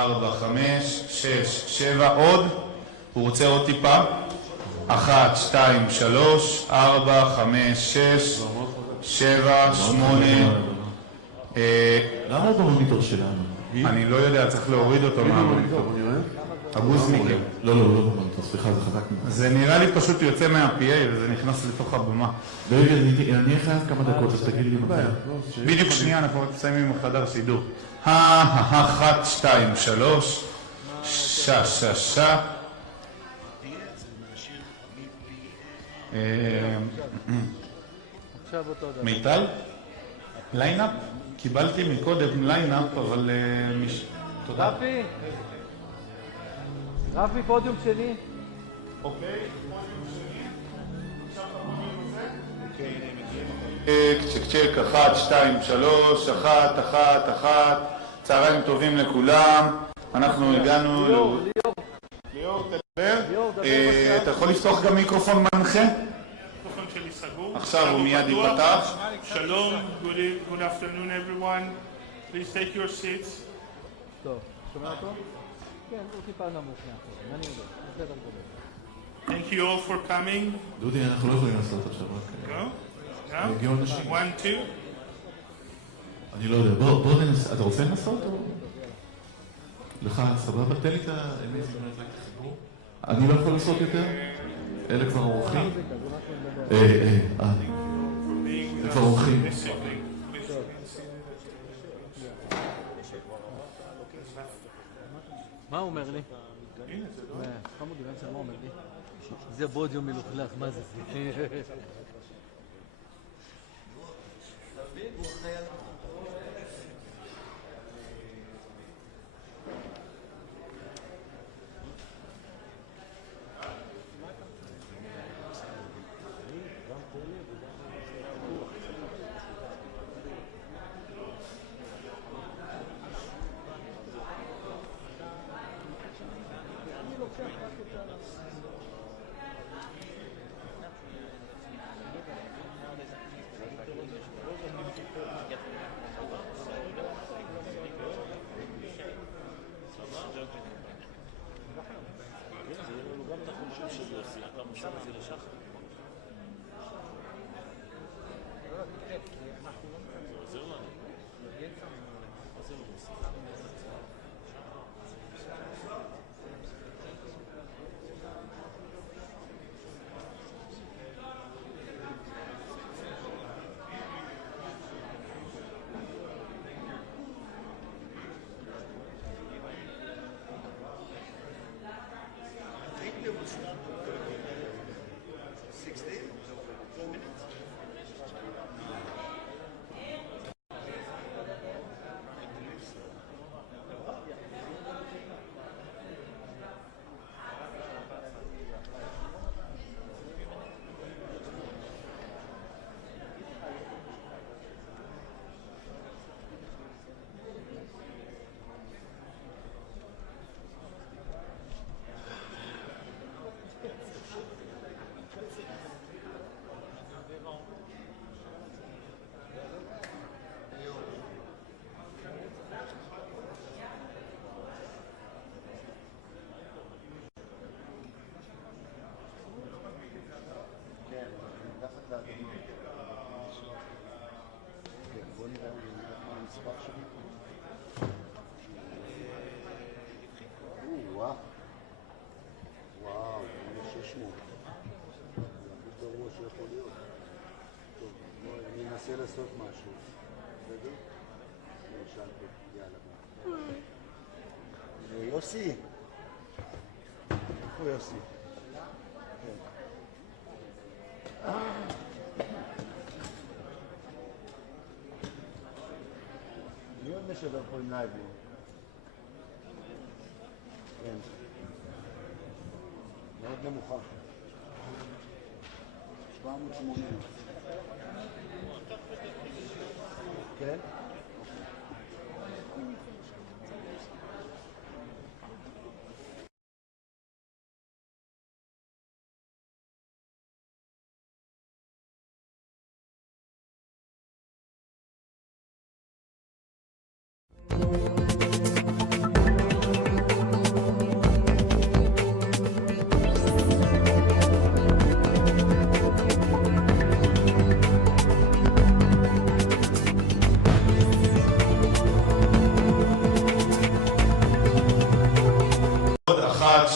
4, 5, 6, 7, עוד. הוא רוצה עוד טיפה. 1, 2, 3, 4, 5, 6, 7, 8. למה הוא במוניטור שלנו? אני לא יודע, צריך להוריד אותו מהמוניטור. הגוזניקים. לא במוניטור, סליחה, זה חזק מדי. זה נראה לי פשוט יוצא מה-PA וזה נכנס לתוך הבמה. אני חייב כמה דקות, אז תגיד לי מתי. בדיוק שנייה, אנחנו מסיימים עם החדר שידור. 1, 2, 3, 6. מיטל? ליינאפ? קיבלתי מקודם ליינאפ, אבל... תודה. רפי, פודיום שני. אוקיי, פודיום שני. עכשיו תמודים בזה? צ'ק, 1, 2, 3, 1. צהריים טובים לכולם. אנחנו הגענו... ליאור, תדבר. אתה יכול לפתוח גם מיקרופון מנחה? המיקרופון שלי סגור. עכשיו הוא מיד ייפתח. שלום, good afternoon everyone. Please take your seats. טוב, שומע אותו? כן, הוא טיפה נמוך מאחור. אני יודע, בסדר גמור. Thank you all for coming. דודי, אנחנו לא יכולים לעשות עכשיו רק... Go. הגיעו אנשים. 1, 2. אני לא יודע, בוא ננסה, אתה רוצה לנסות או... לך, סבבה, תן לי את החיבור. אני לא יכול לעשות יותר? אלה כבר אורחים? הם כבר אורחים. מה הוא אומר לי? חמוד, מה אומר לי? זה בודיום מלוכלך, מה זה? ננסה לעשות משהו, בסדר? נשאל פה, יאללה. יוסי? איפה יוסי? מי עוד משדר פה עם לייבים? כן. מאוד נמוכה. 780. כן?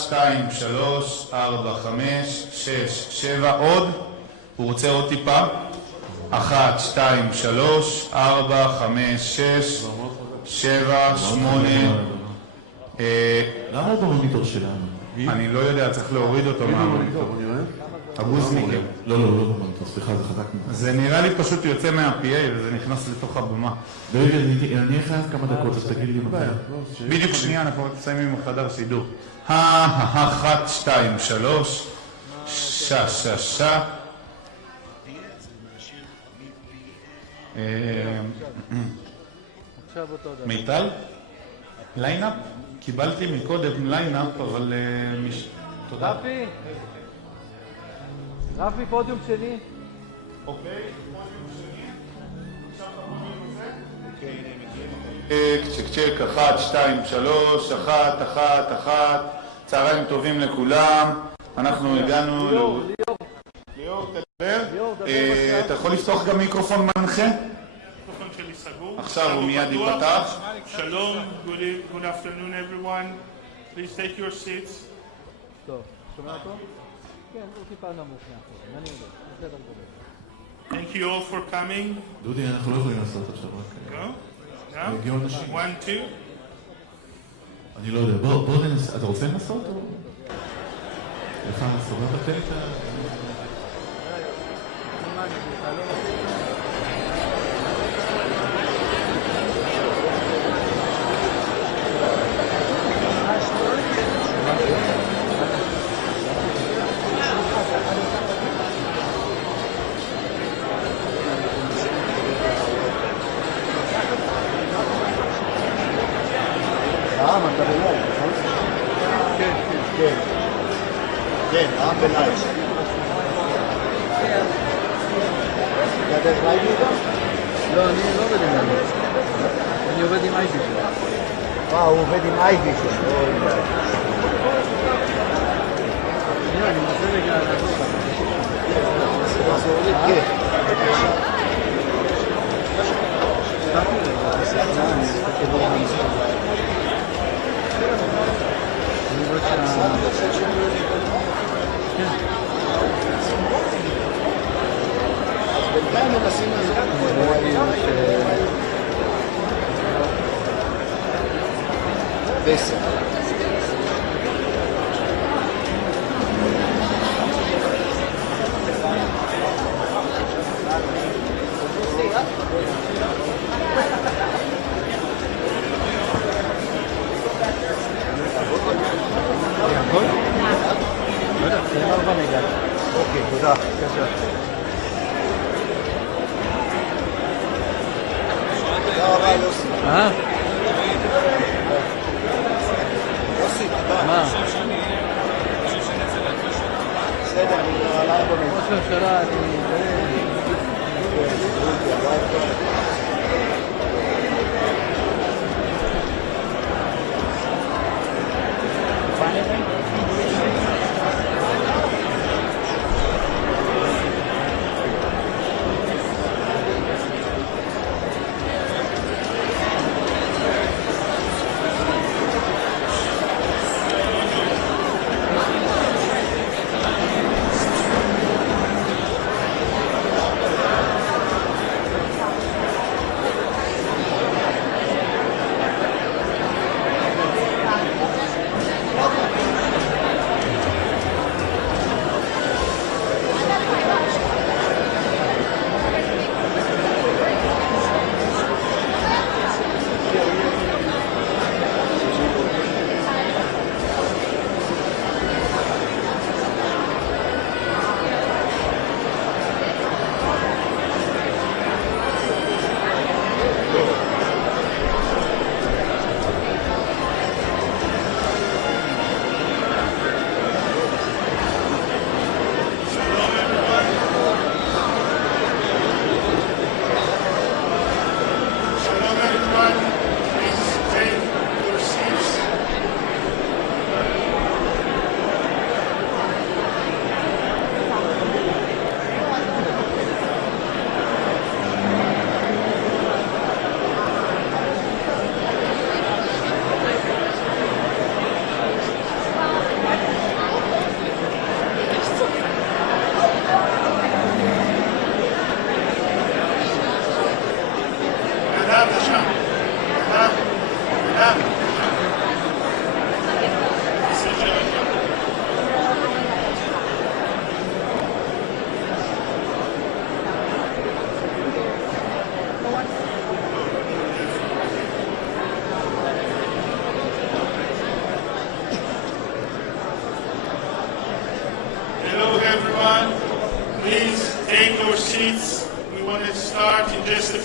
2, 3, 4, 5, 6, 7, עוד? הוא רוצה עוד טיפה? 1, 2, 3, 4, 5, 6, 7, 8. למה הוא במוניטור שלנו? אני לא יודע, צריך להוריד אותו מהמוניטור. הגוזניקר. לא במוניטור, סליחה, זה חזק מאוד. זה נראה לי פשוט יוצא מה-PA וזה נכנס לתוך הבמה. דוד, אני חייב כמה דקות, אז תגיד לי מתי. בדיוק שנייה, אנחנו מסיימים עם החדר שידור. 1, 2, 3, 6, 6. עכשיו אותו דבר. מיטל? ליינאפ? קיבלתי מקודם ליינאפ, אבל... תודה. רפי, פודיום שני. אוקיי, פודיום שני. עכשיו הפודיום הזה. צ'ק, 1, 2, 3, 1, 1, 1. צהריים טובים לכולם. אנחנו הגענו... ליאור, תדבר. אתה יכול לפתוח גם מיקרופון מנחה? עכשיו הוא מיד ייפתח. Shalom, good afternoon everyone. Please take your seats. טוב, שומע אותו? כן, הוא טיפה נמוך מאחורי, אני יודע, בסדר גמור. Thank you all for coming. דודי, אנחנו לא יכולים לעשות עכשיו רק... Go. הגיעו אנשים. 1, 2. אני לא יודע, בוא ננסה, אתה רוצה לנסות או... לך, סבבה, תן את ה... אתה בלייב, נכון? כן, בלייב. אתה דרך לייב איתו? לא, אני לא עובד עם לייב. אני עובד עם אייבי שלו. הוא עובד עם אייבי שלו. אני מנסה רגע לעזור לך. כן. בינתיים מנסים לעזור בסדר. אוקיי, תודה. תודה רבה, יוסי. יוסי, תודה. מה? בסדר, אני עליי במדינה. ראש הממשלה, אני...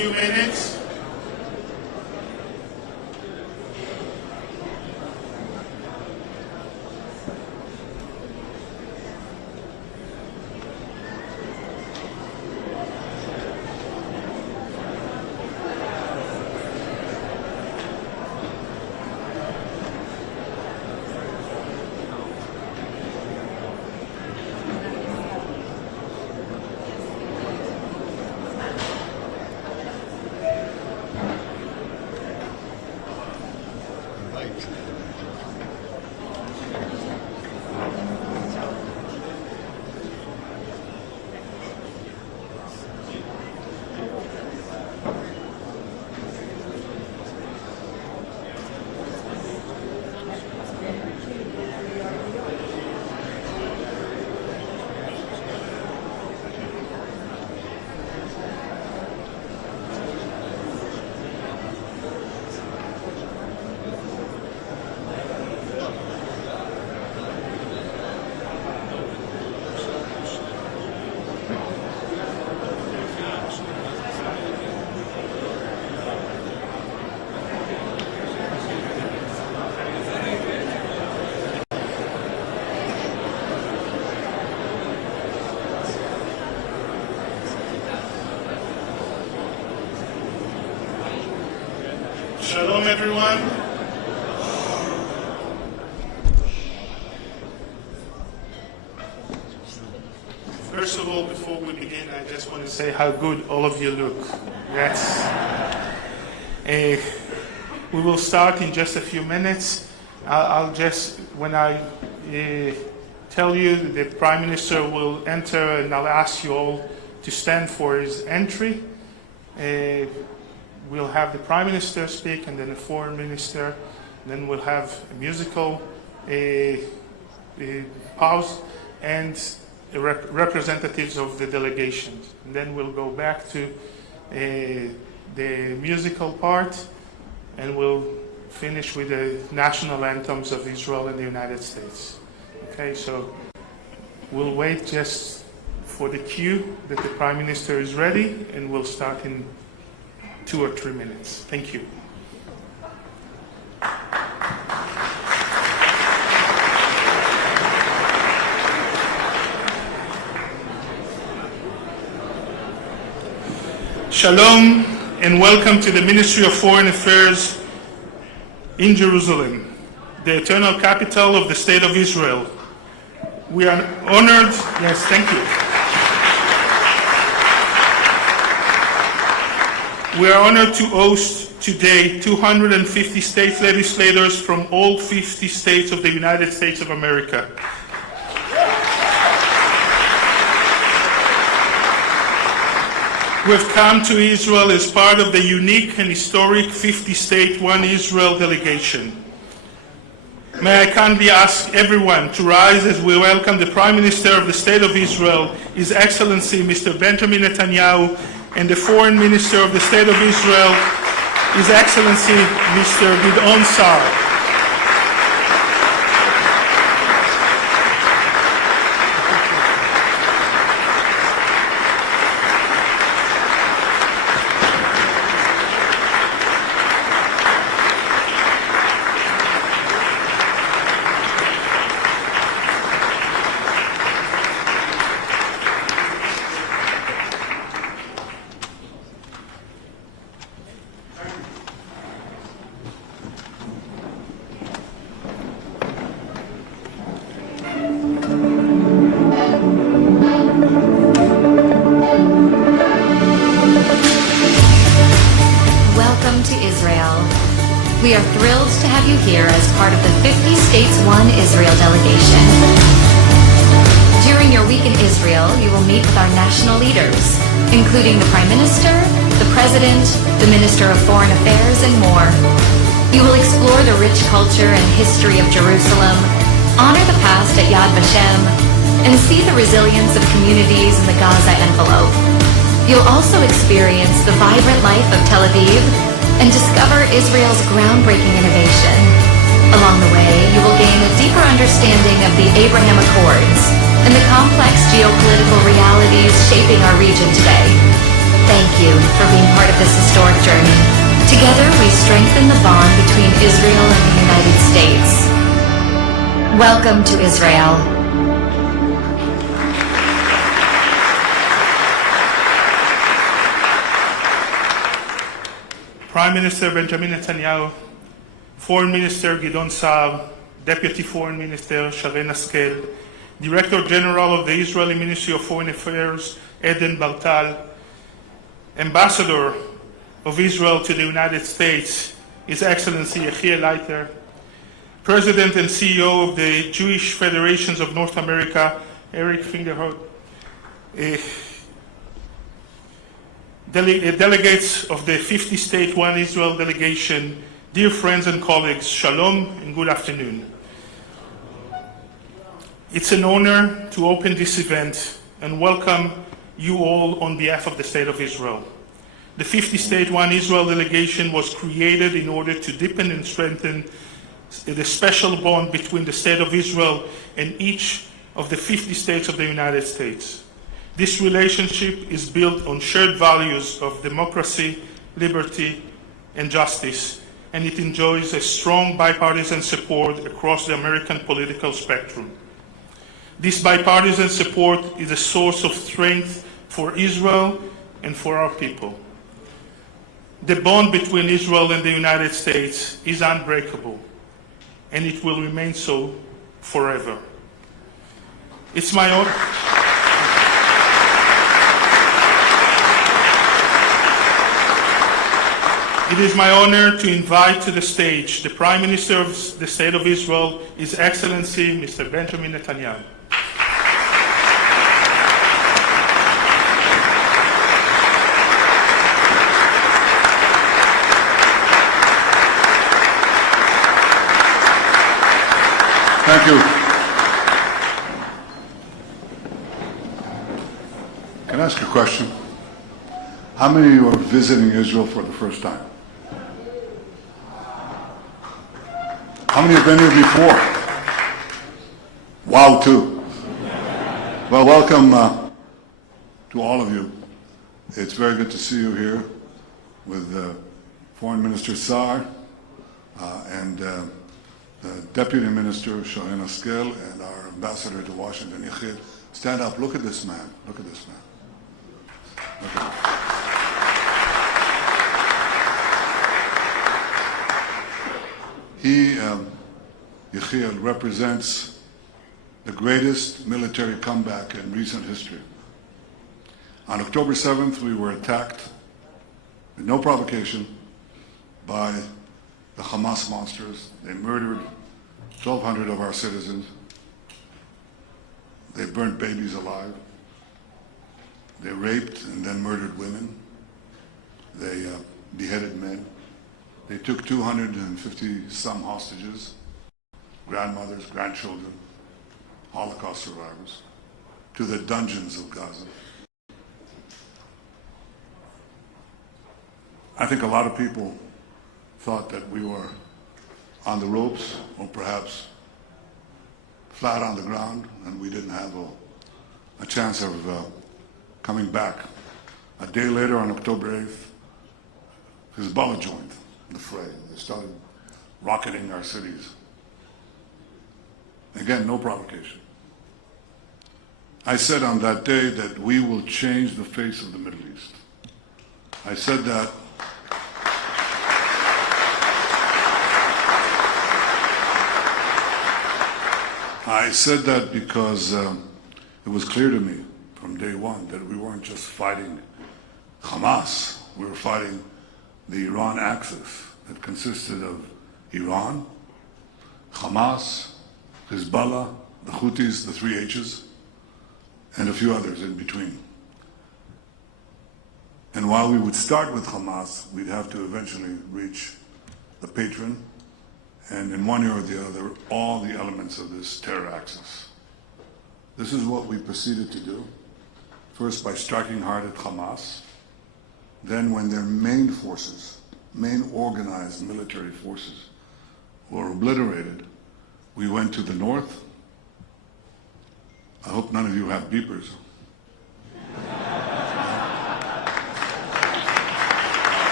few minutes. Shalom, everyone. First of all, before we begin, I just want to say how good all of you look. We will start in just a few minutes. I'll just, when I tell you, the Prime Minister will enter, and I'll ask you all to stand for his entry. We'll have the Prime Minister speak, and then the Foreign Minister. Then we'll have a musical pause and representatives of the delegations. And then we'll go back to the musical part, and we'll finish with the national anthems of Israel and the United States. Okay, so we'll wait just for the cue that the Prime Minister is ready, and we'll start in 2 or 3 minutes. Thank you. Shalom and welcome to the Ministry of Foreign Affairs in Jerusalem, the eternal capital of the State of Israel. We are honored, yes, thank you. We are honored to host today 250 state legislators from all 50 states of the United States of America. We have come to Israel as part of the unique and historic 50-state One Israel delegation. May I kindly ask everyone to rise as we welcome the Prime Minister of the State of Israel, His Excellency Mr. Benjamin Netanyahu, and the Foreign Minister of the State of Israel, His Excellency Mr. Gideon Saar. We are thrilled to have you here as part of the 50 States One Israel delegation. During your week in Israel, you will meet with our national leaders, including the Prime Minister, the President, the Minister of Foreign Affairs, and more. You will explore the rich culture and history of Jerusalem, honor the past at Yad Vashem, and see the resilience of communities in the Gaza envelope. You'll also experience the vibrant life of Tel Aviv and discover Israel's groundbreaking innovation. Along the way, you will gain a deeper understanding of the Abraham Accords and the complex geopolitical realities shaping our region today. Thank you for being part of this historic journey. Together, we strengthen the bond between Israel and the United States. Welcome to Israel. Prime Minister Benjamin Netanyahu, Foreign Minister Gideon Saar, Deputy Foreign Minister Sharren Haskel, Director General of the Israeli Ministry of Foreign Affairs Eden Bartal, Ambassador of Israel to the United States, His Excellency Yechiel Leiter, President and CEO of the Jewish Federations of North America, Eric Fingerhout, delegates of the 50-state One Israel delegation, dear friends and colleagues, shalom and good afternoon. It's an honor to open this event and welcome you all on behalf of the State of Israel. The 50-state One Israel delegation was created in order to deepen and strengthen the special bond between the State of Israel and each of the 50 states of the United States. This relationship is built on shared values of democracy, liberty, and justice, and it enjoys a strong bipartisan support across the American political spectrum. This bipartisan support is a source of strength for Israel and for our people. The bond between Israel and the United States is unbreakable, and it will remain so forever. It's my honor. It is my honor to invite to the stage the Prime Minister of the State of Israel, His Excellency, Mr. Benjamin Netanyahu. Thank you. Can I ask a question? How many of you are visiting Israel for the first time? How many have been here before? Wow, two. Well, welcome to all of you. It's very good to see you here with Foreign Minister Saar and the Deputy Minister Sharren Haskel and our Ambassador to Washington, Yechiel. Stand up. Look at this man. Look at this man. Look at him. He, Yechiel, represents the greatest military comeback in recent history. On October 7th, we were attacked with no provocation by the Hamas monsters. They murdered 1,200 of our citizens. They burnt babies alive. They raped and then murdered women. They beheaded men. They took 250-some hostages, grandmothers, grandchildren, Holocaust survivors, to the dungeons of Gaza. I think a lot of people thought that we were on the ropes or perhaps flat on the ground and we didn't have a chance of coming back. A day later, on October 8th, Hezbollah joined the fray. They started rocketing our cities. Again, no provocation. I said on that day that we will change the face of the Middle East. I said that because it was clear to me from day one that we weren't just fighting Hamas, we were fighting the Iran axis that consisted of Iran, Hamas, Hezbollah, the Houthis, the three H's, and a few others in between. And while we would start with Hamas, we'd have to eventually reach the patron, and in one way or the other, all the elements of this terror axis. This is what we proceeded to do, first by striking hard at Hamas, then when their main forces, main organized military forces, were obliterated, we went to the north. I hope none of you have beepers.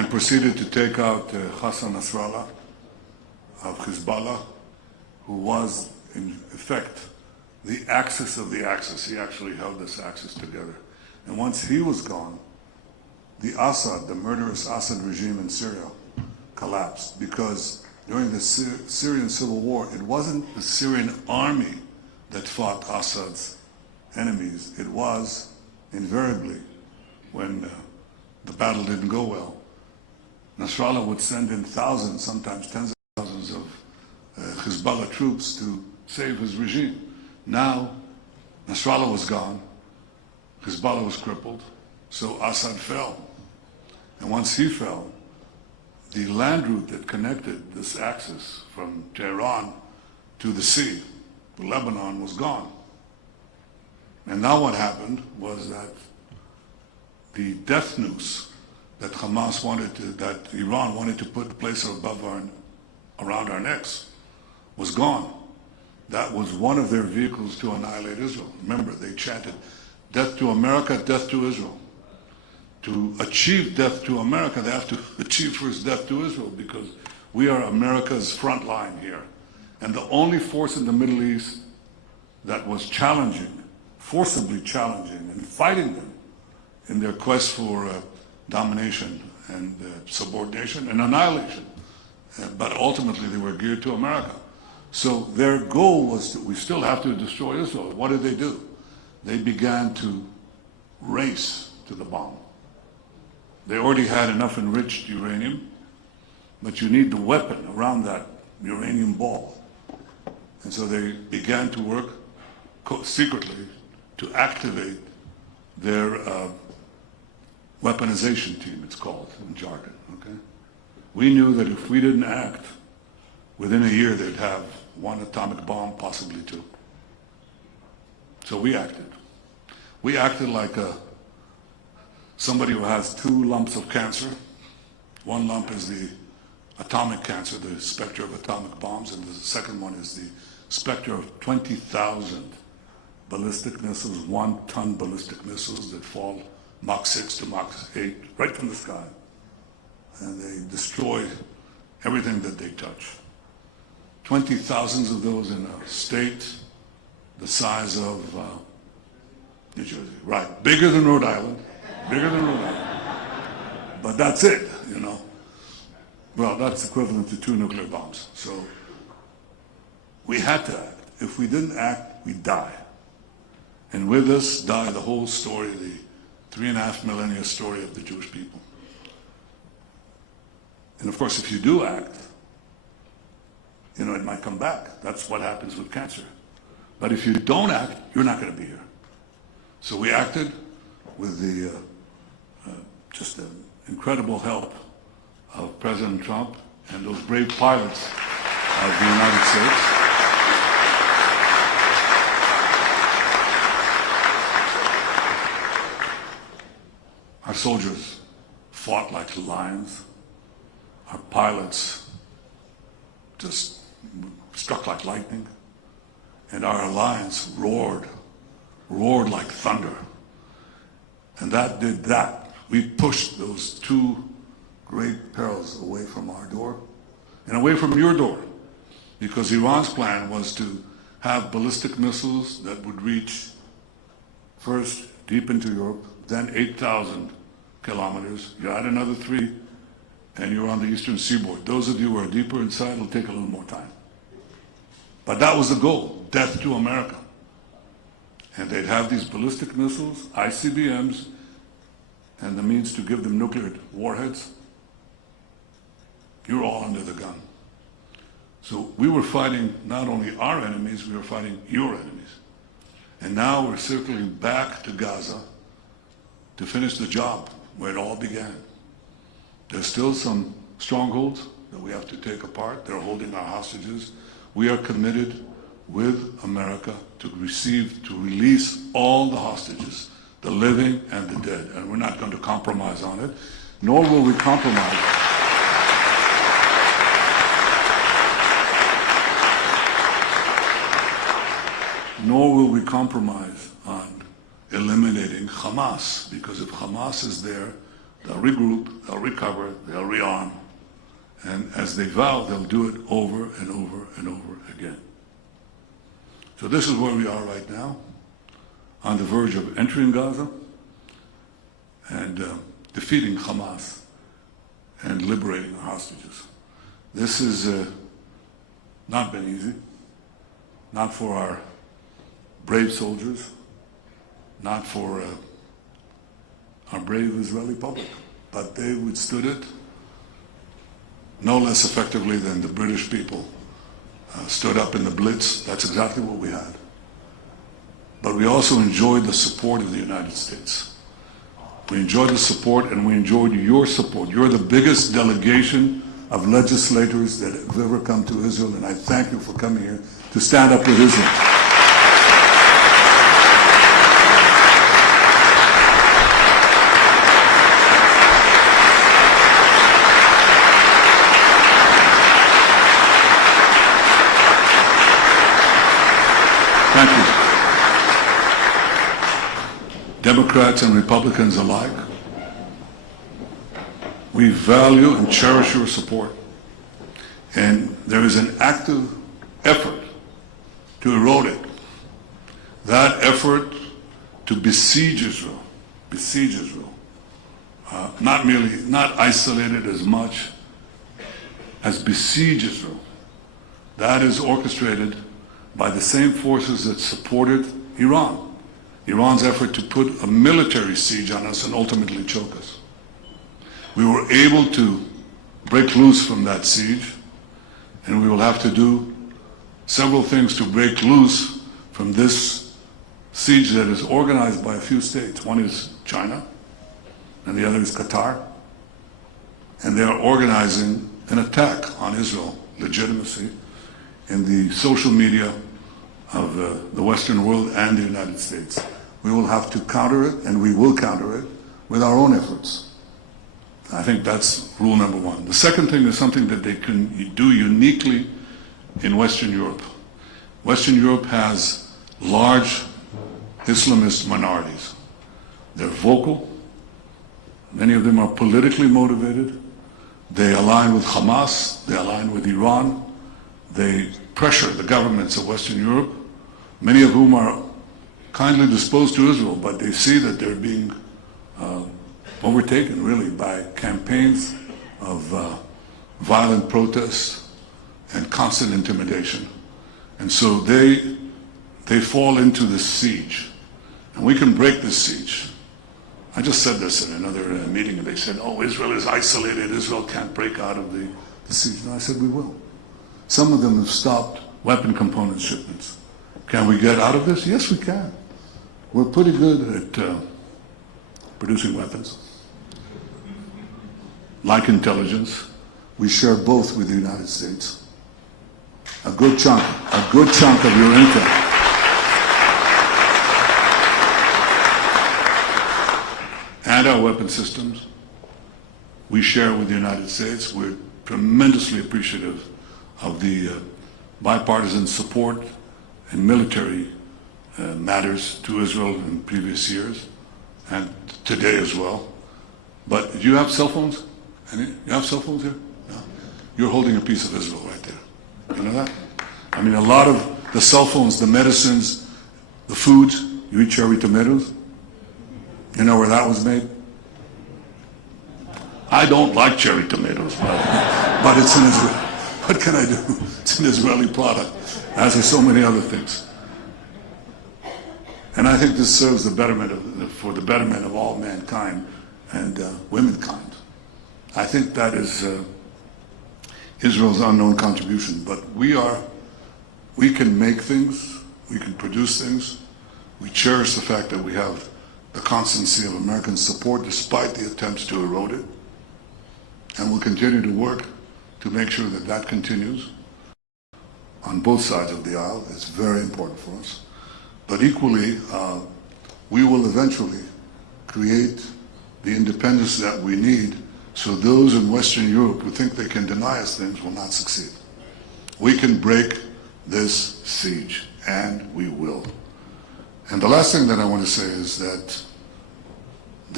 and proceeded to take out Hassan Nasrallah of Hezbollah, who was, in effect, the axis of the axis. He actually held this axis together. And once he was gone, the Assad, the murderous Assad regime in Syria, collapsed, because during the Syrian civil war, it wasn't the Syrian army that fought Assad's enemies. It was, invariably, when the battle didn't go well, Nasrallah would send in thousands, sometimes tens of thousands of Hezbollah troops to save his regime. Now, Nasrallah was gone, Hezbollah was crippled, so Assad fell. And once he fell, the land route that connected this axis from Tehran to the sea, Lebanon, was gone. And now what happened was that the death noose that Hamas wanted to, that Iran wanted to put place above around our necks, was gone. That was one of their vehicles to annihilate Israel. Remember, they chanted, "Death to America, death to Israel." To achieve death to America, they have to achieve first death to Israel, because we are America's front line here. And the only force in the Middle East that was challenging, forcibly challenging, and fighting them in their quest for domination and subordination and annihilation. But ultimately they were geared to America. So their goal was that we still have to destroy Israel. What did they do? They began to race to the bomb. They already had enough enriched uranium, but you need the weapon around that uranium ball. And so they began to work secretly to activate their weaponization team, it's called in jargon. Okay? We knew that if we didn't act, within a year they'd have one atomic bomb, possibly two. So we acted. We acted like somebody who has two lumps of cancer. One lump is the atomic cancer, the specter of atomic bombs, and the second one is the specter of 20,000 ballistic missiles, 1-ton ballistic missiles that fall Mach 6 to Mach 8 right from the sky. And they destroy everything that they touch. 20,000 of those in a state the size of New Jersey. Right, bigger than Rhode Island. Bigger than Rhode Island. But that's it, you know. Well, that's equivalent to 2 nuclear bombs. So we had to act. If we didn't act, we'd die. And with us died the whole story, the 3.5 millennia story of the Jewish people. And of course, if you do act, you know, it might come back. That's what happens with cancer. But if you don't act, you're not going to be here. So we acted with the just the incredible help of President Trump and those brave pilots of the United States. Our soldiers fought like lions. Our pilots just struck like lightning. And our alliance roared like thunder. And that did that. We pushed those two great perils away from our door and away from your door. Because Iran's plan was to have ballistic missiles that would reach first deep into Europe, then 8,000 kilometers. You add another 3, and you're on the eastern seaboard. Those of you who are deeper inside, it'll take a little more time. But that was the goal, death to America. And they'd have these ballistic missiles, ICBMs, and the means to give them nuclear warheads. You're all under the gun. So we were fighting not only our enemies, we were fighting your enemies. And now we're circling back to Gaza to finish the job where it all began. There's still some strongholds that we have to take apart. They're holding our hostages. We are committed with America to release all the hostages, the living and the dead. And we're not going to compromise on it, nor will we compromise. Nor will we compromise on eliminating Hamas, because if Hamas is there, they'll regroup, they'll recover, they'll rearm, and as they vow, they'll do it over and over and over again. So this is where we are right now, on the verge of entering Gaza and defeating Hamas and liberating our hostages. This has not been easy, not for our brave soldiers, not for our brave Israeli public, but they withstood it no less effectively than the British people stood up in the Blitz. That's exactly what we had. But we also enjoyed the support of the United States. We enjoyed the support, and we enjoyed your support. You're the biggest delegation of legislators that have ever come to Israel, and I thank you for coming here to stand up with Israel. Thank you. Democrats and Republicans alike, we value and cherish your support. And there is an active effort to erode it. That effort to besiege Israel, not isolate it as much as besiege Israel. That is orchestrated by the same forces that supported Iran. Iran's effort to put a military siege on us and ultimately choke us. We were able to break loose from that siege, and we will have to do several things to break loose from this siege that is organized by a few states. One is China, and the other is Qatar. And they are organizing an attack on Israel legitimacy in the social media of the Western world and the United States. We will have to counter it, and we will counter it with our own efforts. I think that's rule number one. The second thing is something that they can do uniquely in Western Europe. Western Europe has large Islamist minorities. They're vocal. Many of them are politically motivated. They align with Hamas. They align with Iran. They pressure the governments of Western Europe, many of whom are kindly disposed to Israel, but they see that they're being overtaken, really, by campaigns of violent protests and constant intimidation. And so they fall into this siege. And we can break this siege. I just said this in another meeting, and they said, oh, Israel is isolated. Israel can't break out of the siege. And I said, we will. Some of them have stopped weapon component shipments. Can we get out of this? Yes, we can. We're pretty good at producing weapons. Like intelligence, we share both with the United States. A good chunk of your intel. And our weapon systems, we share with the United States. We're tremendously appreciative of the bipartisan support in military matters to Israel in previous years and today as well. But do you have cell phones? You have cell phones here? No. You're holding a piece of Israel right there. You know that? I mean, a lot of the cell phones, the medicines, the foods, you eat cherry tomatoes. You know where that was made? I don't like cherry tomatoes, but it's an Israel. What can I do? It's an Israeli product, as are so many other things. And I think this serves for the betterment of all mankind and womankind. I think that is Israel's unknown contribution. But we can make things, we can produce things. We cherish the fact that we have the constancy of American support despite the attempts to erode it. And we'll continue to work to make sure that that continues on both sides of the aisle. It's very important for us. But equally, we will eventually create the independence that we need so those in Western Europe who think they can deny us things will not succeed. We can break this siege, and we will. And the last thing that I want to say is that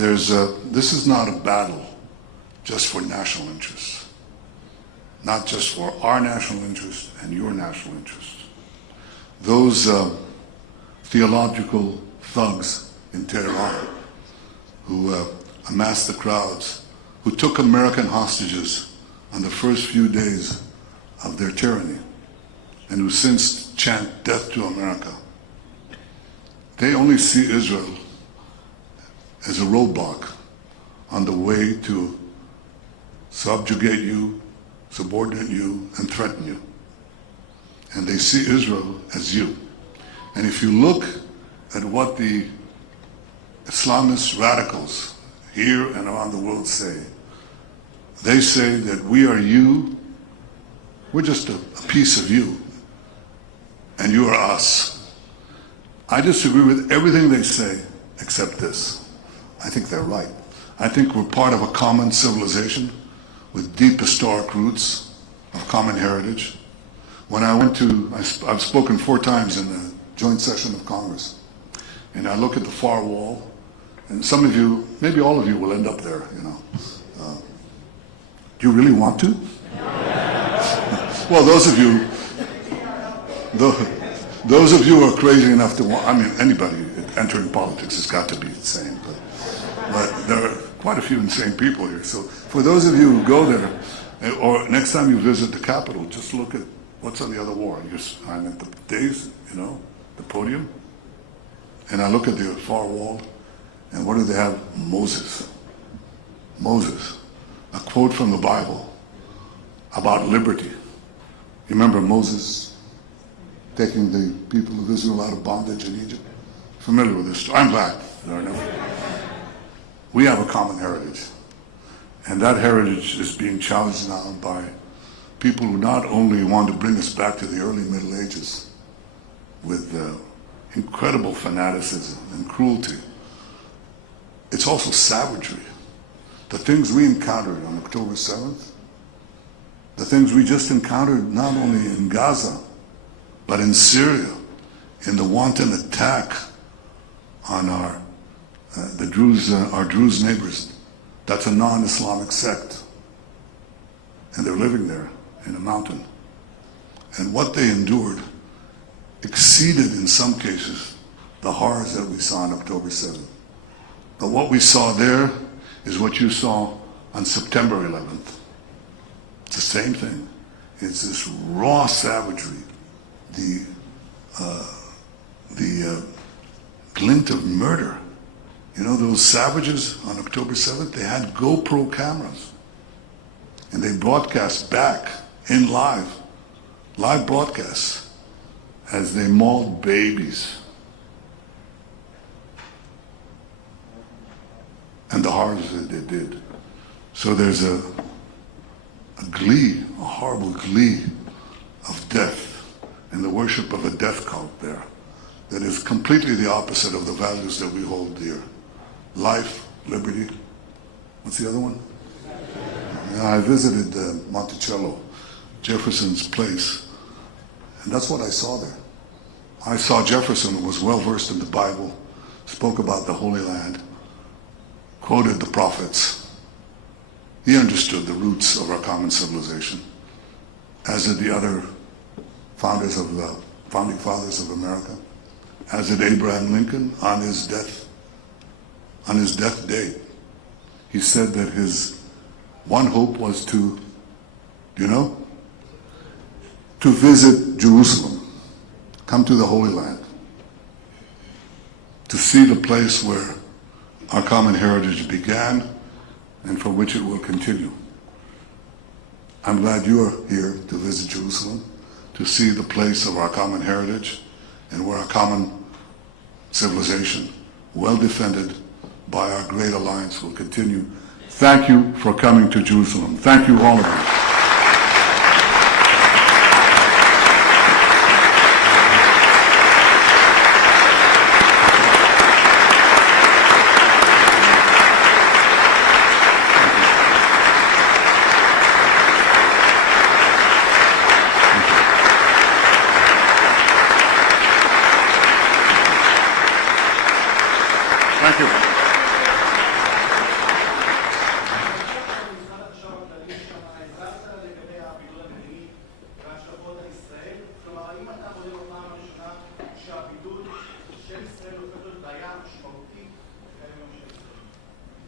this is not a battle just for national interests, not just for our national interest and your national interest. Those theological thugs in Tehran who amassed the crowds, who took American hostages on the first few days of their tyranny, and who since chant death to America, they only see Israel as a roadblock on the way to subjugate you, subordinate you, and threaten you. And they see Israel as you. And if you look at what the Islamist radicals here and around the world say, they say that we are you, we're just a piece of you, and you are us. I disagree with everything they say except this. I think they're right. I think we're part of a common civilization with deep historic roots of common heritage. When I went to, I've spoken 4 times in the joint session of Congress, and I look at the far wall, and some of you, maybe all of you will end up there, you know. Do you really want to? Well, those of you who are crazy enough to want, I mean, anybody entering politics has got to be insane, but there are quite a few insane people here. So for those of you who go there, or next time you visit the Capitol, just look at what's on the other wall. I'm at the dais, you know, the podium, and I look at the far wall, and what do they have? Moses. Moses. A quote from the Bible about liberty. You remember Moses taking the people of Israel out of bondage in Egypt? Familiar with this story? I'm glad. We have a common heritage. And that heritage is being challenged now by people who not only want to bring us back to the early Middle Ages with incredible fanaticism and cruelty, it's also savagery. The things we encountered on October 7th, the things we just encountered not only in Gaza, but in Syria, in the wanton attack on our Druze neighbors. That's a non-Islamic sect, and they're living there in a mountain. And what they endured exceeded, in some cases, the horrors that we saw on October 7th. But what we saw there is what you saw on September 11th. It's the same thing. It's this raw savagery, the glint of murder. You know, those savages on October 7th, they had GoPro cameras. And they broadcast back in live broadcasts, as they mauled babies. And the horrors that they did. So there's a glee, a horrible glee of death and the worship of a death cult there that is completely the opposite of the values that we hold dear. Life, liberty. What's the other one? I visited Monticello, Jefferson's place, and that's what I saw there. I saw Jefferson, who was well versed in the Bible, spoke about the Holy Land, quoted the prophets. He understood the roots of our common civilization, as did the other founding fathers of America, as did Abraham Lincoln on his death day. He said that his one hope was to visit Jerusalem, come to the Holy Land, to see the place where our common heritage began and from which it will continue. I'm glad you are here to visit Jerusalem, to see the place of our common heritage and where our common civilization, well defended by our great alliance, will continue. Thank you for coming to Jerusalem. Thank you, all of you. Thank you.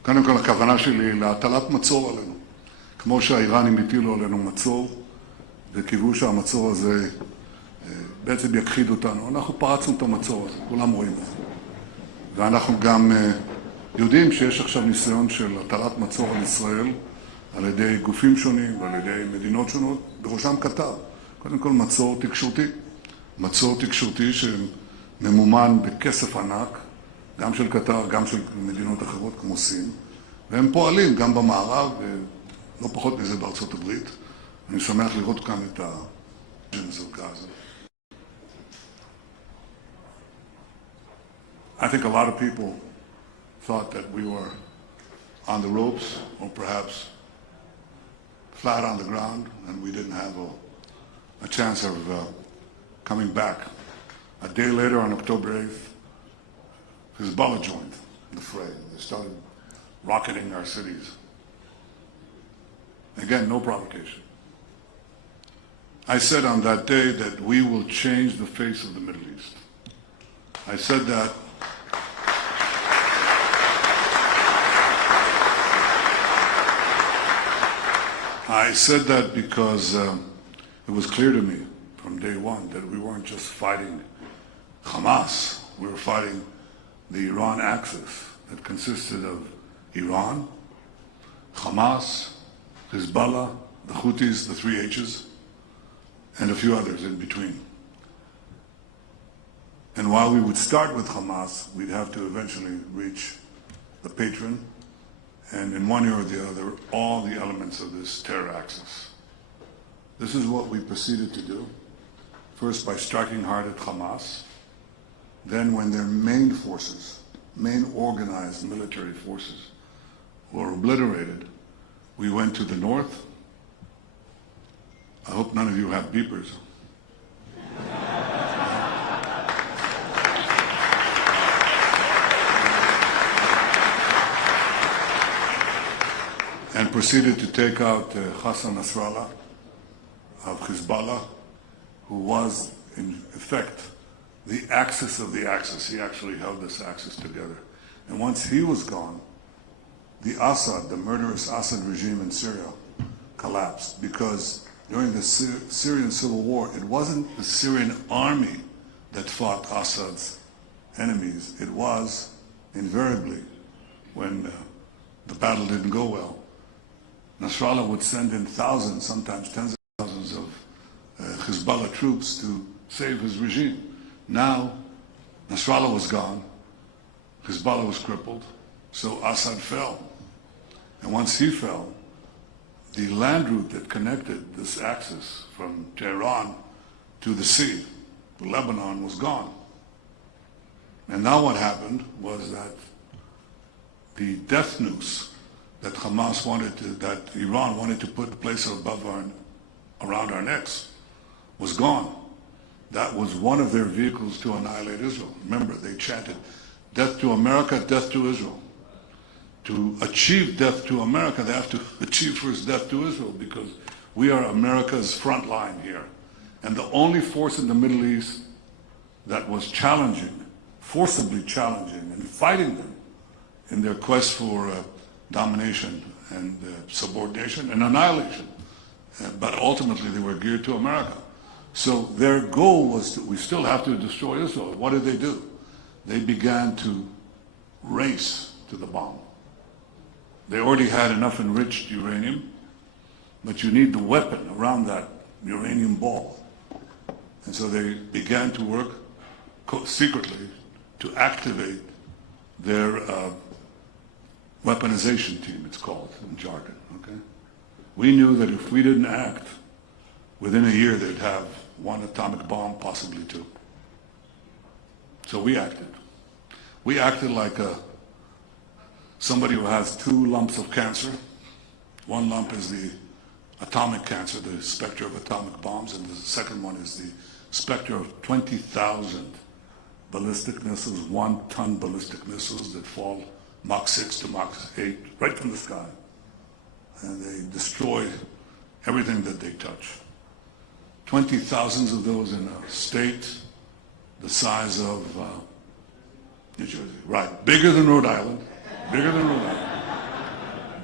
קודם כל, הכוונה שלי להטלת מצור עלינו. כמו שהאיראנים הטילו עלינו מצור, וקיוו שהמצור הזה בעצם יכחיד אותנו. אנחנו פרצנו את המצור הזה, כולם רואים את זה. ואנחנו גם יודעים שיש עכשיו ניסיון של הטלת מצור על ישראל, על ידי גופים שונים ועל ידי מדינות שונות, בראשם קטר. קודם כל מצור תקשורתי. מצור תקשורתי שממומן בכסף ענק, גם של קטר, גם של מדינות אחרות כמו סין, והם פועלים גם במערב, ולא פחות מזה בארצות הברית. אני שמח לראות כאן את הגז. I think a lot of people thought that we were on the ropes or perhaps flat on the ground and we didn't have a chance of coming back. A day later, on October 8th, Hezbollah joined the fray. They started rocketing our cities. Again, no provocation. I said on that day that we will change the face of the Middle East. I said that because it was clear to me from day one that we weren't just fighting Hamas, we were fighting the Iran axis that consisted of Iran, Hamas, Hezbollah, the Houthis, the three H's, and a few others in between. And while we would start with Hamas, we'd have to eventually reach the patron, and in one ear or the other, all the elements of this terror axis. This is what we proceeded to do, first by striking hard at Hamas, then when their main forces, main organized military forces, were obliterated, we went to the north. I hope none of you have beepers. And proceeded to take out Hassan Nasrallah of Hezbollah, who was, in effect, the axis of the axis. He actually held this axis together. And once he was gone, the Assad, the murderous Assad regime in Syria, collapsed because during the Syrian civil war, it wasn't the Syrian army that fought Assad's enemies. It was, invariably, when the battle didn't go well, Nasrallah would send in thousands, sometimes tens of thousands of Hezbollah troops to save his regime. Now, Nasrallah was gone, Hezbollah was crippled, so Assad fell. And once he fell, the land route that connected this axis from Tehran to the sea, Lebanon, was gone. And now what happened was that the death noose that Hamas wanted to, that Iran wanted to put place above around our necks, was gone. That was one of their vehicles to annihilate Israel. Remember, they chanted, "Death to America, death to Israel." To achieve death to America, they have to achieve first death to Israel, because we are America's front line here. And the only force in the Middle East that was challenging, forcibly challenging, and fighting them in their quest for domination and subordination and annihilation. But ultimately they were geared to America. So their goal was we still have to destroy Israel. What did they do? They began to race to the bomb. They already had enough enriched uranium, but you need the weapon around that uranium ball. And so they began to work secretly to activate their weaponization team, it's called in jargon. Okay? We knew that if we didn't act, within a year they'd have one atomic bomb, possibly two. So we acted. We acted like somebody who has two lumps of cancer. One lump is the atomic cancer, the specter of atomic bombs, and the second one is the specter of 20,000 ballistic missiles, 1-ton ballistic missiles that fall Mach 6 to Mach 8 right from the sky. And they destroy everything that they touch. 20,000 of those in a state the size of New Jersey. Right, bigger than Rhode Island, bigger than Rhode Island.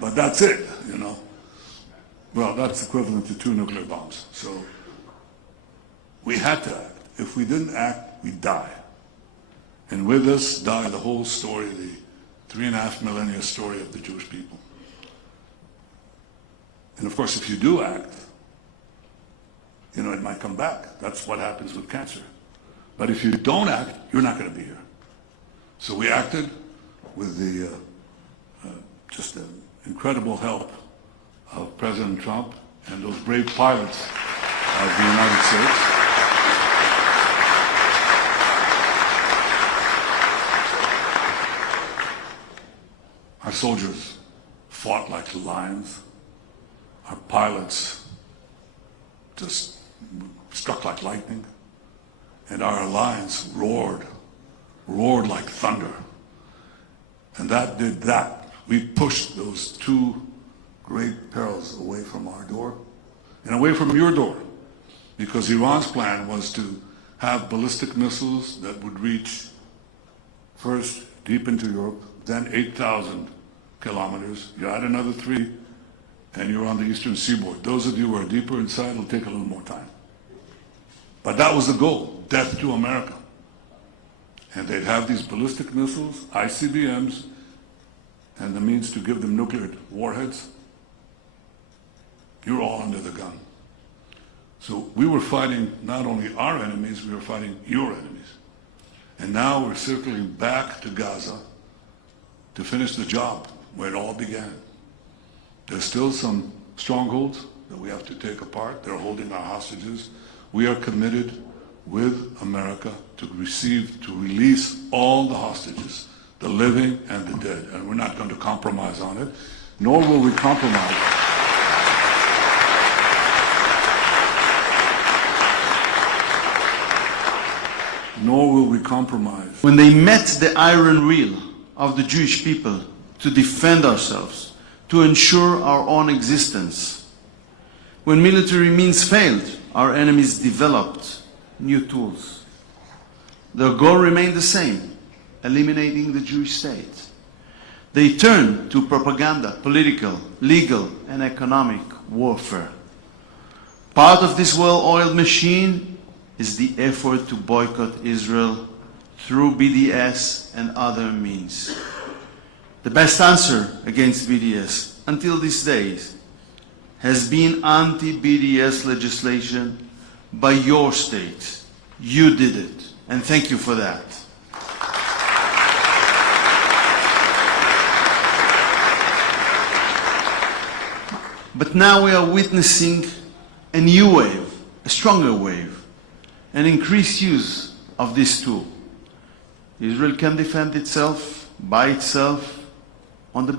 but that's it, you know. Well, that's equivalent to 2 nuclear bombs. So we had to act. If we didn't act, we'd die. And with us die the whole story, the 3.5 millennia story of the Jewish people. And of course, if you do act, you know, it might come back. That's what happens with cancer. But if you don't act, you're not going to be here. So we acted with the just the incredible help of President Trump and those brave pilots of the United States. Our soldiers fought like lions. Our pilots just struck like lightning. And our alliance roared like thunder. And that did that. We pushed those 2 great perils away from our door and away from your door. Because Iran's plan was to have ballistic missiles that would reach first deep into Europe, then 8,000 kilometers. You add another 3, and you're on the eastern seaboard. Those of you who are deeper inside will take a little more time. But that was the goal, death to America. And they'd have these ballistic missiles, ICBMs, and the means to give them nuclear warheads. You're all under the gun. So we were fighting not only our enemies, we were fighting your enemies. And now we're circling back to Gaza to finish the job where it all began. There's still some strongholds that we have to take apart. They're holding our hostages. We are committed with America to release all the hostages, the living and the dead. And we're not going to compromise on it, nor will we compromise. Nor will we compromise. When they met the iron will of the Jewish people to defend ourselves, to ensure our own existence, when military means failed, our enemies developed new tools. Their goal remained the same: eliminating the Jewish state. They turned to propaganda, political, legal, and economic warfare. Part of this well-oiled machine is the effort to boycott Israel through BDS and other means. The best answer against BDS until these days has been anti-BDS legislation by your state. You did it, and thank you for that. But now we are witnessing a new wave, a stronger wave, an increased use of this tool. Israel can defend itself by itself on the